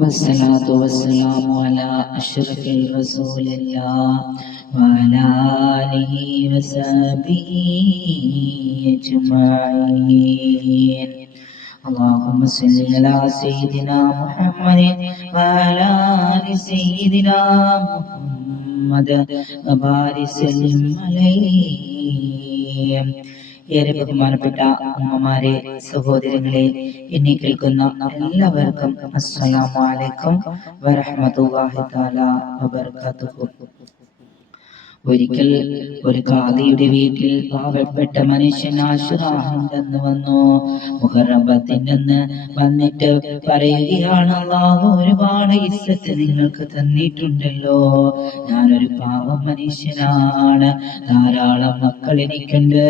والصلاة والسلام على أشرف رسول الله وعلى آله وصحبه أجمعين. اللهم صل على سيدنا محمد وعلى آل سيدنا محمد وبارك وسلم عليه. ഏറെ ബഹുമാനപ്പെട്ട അമ്മമാരെ, സഹോദരങ്ങളെ, എന്നെ കേൾക്കുന്ന എല്ലാവർക്കും അസ്സലാമു അലൈക്കും വറഹ്മത്തുള്ളാഹി തആല വബറകാതുഹു. ഒരിക്കൽ ഒരു ഖാദിയുടെ വീട്ടിൽ പാവപ്പെട്ട മനുഷ്യൻ ആശുറാഹിന്റെന്ന് വന്നു. മുഹറം 10 വന്നിട്ട് പറയുകയാണ്, അല്ലാഹു ഒരുപാട് ഇസ്സത്ത് നിങ്ങൾക്ക് തന്നിട്ടുണ്ടല്ലോ. ഞാനൊരു പാവം മനുഷ്യനാണ്, ധാരാളം മക്കൾ എനിക്കുണ്ട്.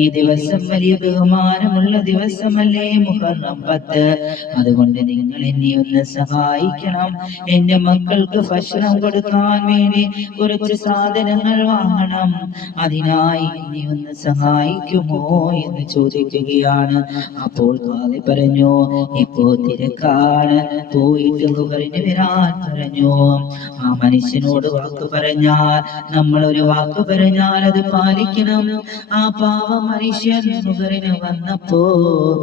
ഈ ദിവസം വലിയ ബഹുമാനമുള്ള ദിവസമല്ലേ മുഹറം 10. അതുകൊണ്ട് നിങ്ങൾ എന്നെ ഒന്ന് സഹായിക്കണം. എന്റെ മക്കൾക്ക് ഭക്ഷണം കൊടുക്കാൻ വേണ്ടി കുറച്ച് സാധനങ്ങൾ വാങ്ങണം. അതിനായി നീ ഒന്ന് സഹായിക്കുമോ എന്ന് ചോദിക്കുകയാണ്. അപ്പോൾ ഖാദി പറഞ്ഞു, ഇപ്പോ തിരക്കാണ്, പോയിട്ട് ളുഹറിന് വരാൻ പറഞ്ഞു. ആ മനുഷ്യനോട് വാക്ക് പറഞ്ഞാൽ, നമ്മൾ ഒരു വാക്ക് പറഞ്ഞാൽ അത് പാലിക്കണം. ആ പാവ മനുഷ്യൻ ളുഹറിന് വന്നപ്പോ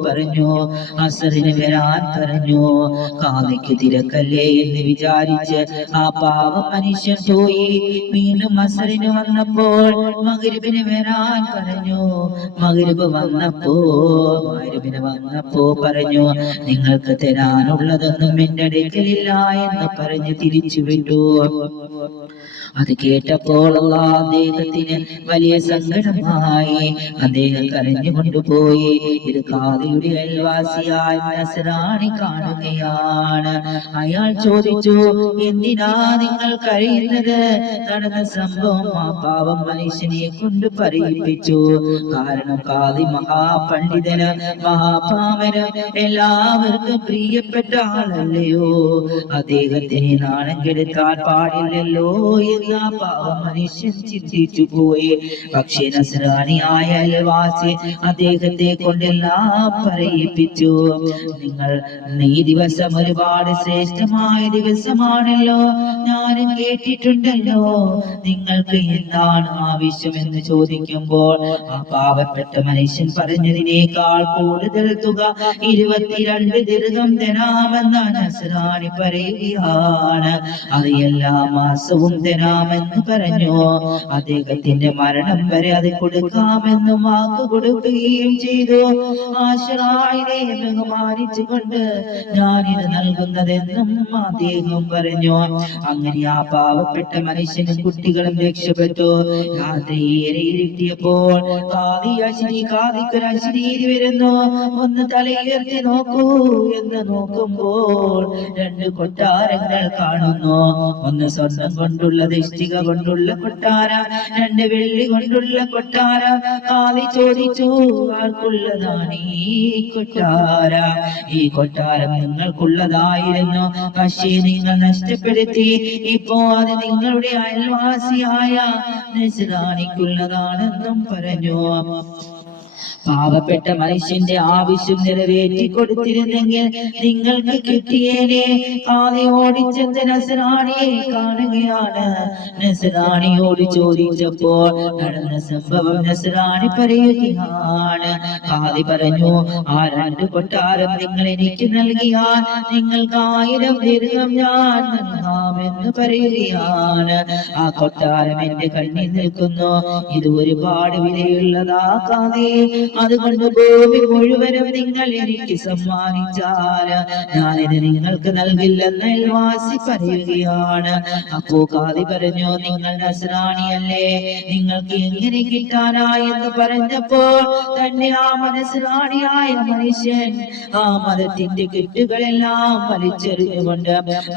പറഞ്ഞു, അസറിന് വരാൻ പറഞ്ഞു. ഖാദിക്ക് തിരക്കല്ലേ എന്ന് വിചാരിച്ച് ആ പാവ മനുഷ്യൻ പോയി. വീണ്ടും അസറിന് വന്നപ്പോൾ മഗ്‌രിബിന് വരാൻ പറഞ്ഞു. മഗ്‌രിബ് വന്നപ്പോ പറഞ്ഞു, നിങ്ങൾക്ക് തരാനുള്ളതൊന്നും എന്റെ അടുക്കലില്ല എന്ന് പറഞ്ഞ് തിരിച്ചു വിട്ടു. അത് കേട്ടപ്പോൾ അദ്ദേഹത്തിന് വലിയ സങ്കടമായി. അദ്ദേഹം കരഞ്ഞുകൊണ്ടുപോയി. ഇത് ഖാദിയുടെ അയൽവാസിയായ നസ്രാണി കാണുകയാണ്. അയാൾ ചോദിച്ചു, എന്തിനാ നിങ്ങൾ കരയുന്നത്? നടന്ന സംഭവം ആ പാവം മനുഷ്യനെ കൊണ്ട് പറയിപ്പിച്ചു. കാരണം ഖാദി മഹാപണ്ഡിതന്, മഹാപാമന്, എല്ലാവർക്കും പ്രിയപ്പെട്ട ആളല്ലയോ. അദ്ദേഹത്തിനെ നാണം കെടുത്താൻ പാടില്ലല്ലോ എന്ന് ആ പാവം മനുഷ്യൻ ചിന്തിച്ചു പോയി. പക്ഷേ നസ്രാണിയായ അയൽവാസി അദ്ദേഹത്തെ കൊണ്ടെല്ലാം പറയിപ്പിച്ചു. ഈ ദിവസം ഒരുപാട് ശ്രേഷ്ഠമായ ദിവസമാണല്ലോ, ഞാനും കേട്ടിട്ടുണ്ടല്ലോ. നിങ്ങൾക്ക് എന്താണ് ആവശ്യം എന്ന് ചോദിക്കുമ്പോൾ ആ പാവപ്പെട്ട മനുഷ്യൻ പറഞ്ഞതിനേക്കാൾ കൂടുതൽ തുക 22 ദിർഹം തരാമെന്ന നസ്രാണി പറയുകയാണ്. അത് എല്ലാ മാസവും തരാമെന്ന് പറഞ്ഞു. അദ്ദേഹത്തിന്റെ മരണം വരെ അത് കൊടുക്കാമെന്ന് വാക്ക് കൊടുക്കുകയും ചെയ്തു. ആശുറായിനെ ബഹുമാനിച്ചുകൊണ്ട് ഞാനിത് നൽകുന്നതെന്നും അദ്ദേഹം പറഞ്ഞു. അങ്ങനെ ആ പാവപ്പെട്ട മനുഷ്യനും കുട്ടികളും രക്ഷപ്പെട്ടു. രാത്രിയേറെ ഇരുട്ടിയപ്പോൾ ഖാദിക്കൊരു അശരീരി വരുന്നു. ഒന്ന് തലയുയർത്തി നോക്കൂ എന്ന് നോക്കുമ്പോൾ 2 കൊട്ടാരങ്ങൾ കാണുന്നു. ഒന്ന് സ്വർണം കൊണ്ടുള്ള ഇഷ്ടിക കൊണ്ടുള്ള കൊട്ടാര, 2 വെള്ളി കൊണ്ടുള്ള കൊട്ടാര. ഖാദി ചോദിച്ചു, ആർക്കുള്ളതാണ് ഈ കൊട്ടാര? ഈ കൊട്ടാരം നിങ്ങൾക്കുള്ളതായിരുന്നു, പക്ഷേ നിങ്ങൾ നഷ്ടപ്പെടുത്തി. ഇപ്പോ അത് നിങ്ങളുടെ അയൽവാസിയായ നസ്രാണിക്കുള്ളതാണെന്നും പറഞ്ഞു. പാവപ്പെട്ട മനുഷ്യന്റെ ആവശ്യം നിറവേറ്റി കൊടുത്തിരുന്നെങ്കിൽ നിങ്ങൾക്ക് കിട്ടിയേനെ. ഖാദി ഓടിച്ചെന്ന് നസ്രാണിയെ കാണുകയാണ്. നസ്രാണിയോട് ചോദിച്ചപ്പോൾ നടന്ന സംഭവം നസ്രാണി പറയുകയാണ്. ഖാദി പറഞ്ഞു, ആ 2 കൊട്ടാരം നിങ്ങൾ എനിക്ക് നൽകിയാൽ നിങ്ങൾക്ക് 1000 ദിർഹം ഞാൻ നൽകാമെന്ന് പറയുകയാണ്. ആ കൊട്ടാരം എന്റെ കണ്ണിൽ നിൽക്കുന്നു, ഇത് ഒരുപാട് വിലയുള്ളതാ ഖാദി. അതുകൊണ്ട് ഭൂമി മുഴുവനും നിങ്ങൾ എനിക്ക് സമ്മാനിച്ചാൽ ഞാനിത് നിങ്ങൾക്ക് നൽകില്ലെന്ന് അയൽവാസി പറയുകയാണ്. അപ്പോ ഖാദി പറഞ്ഞു, നിങ്ങൾ നസ്രാണിയല്ലേ, നിങ്ങൾക്ക് എങ്ങനെ കിട്ടാനായെന്ന് പറഞ്ഞപ്പോൾ തന്നെ ആ നസ്രാണിയായ മനുഷ്യൻ ആ മതത്തിന്റെ കെട്ടുകളെല്ലാം വലിച്ചെറിഞ്ഞുകൊണ്ട്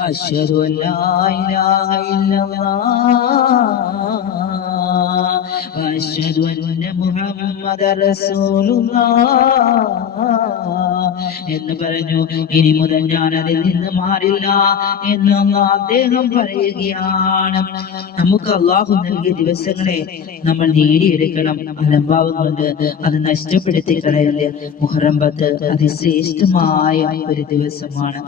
അശ്ഹദു അല്ലാ ഇലാഹ ഇല്ലല്ലാഹ് അശ്ഹദു അന്ന മുഹമ്മദർ എന്ന് പറഞ്ഞു. ഇനി മുതൽ ഞാൻ അതിൽ നിന്ന് മാറില്ല എന്ന് അദ്ദേഹം പറയുകയാണ്. നമുക്ക് അള്ളാഹു നൽകിയ ദിവസങ്ങളെ നമ്മൾ നേടിയെടുക്കണം. അലംഭാവം കൊണ്ട് അത് നഷ്ടപ്പെടുത്തി കളയല്ലേ. മുഹറം 10 അതിശ്രേഷ്ഠമായ ഒരു ദിവസമാണ്.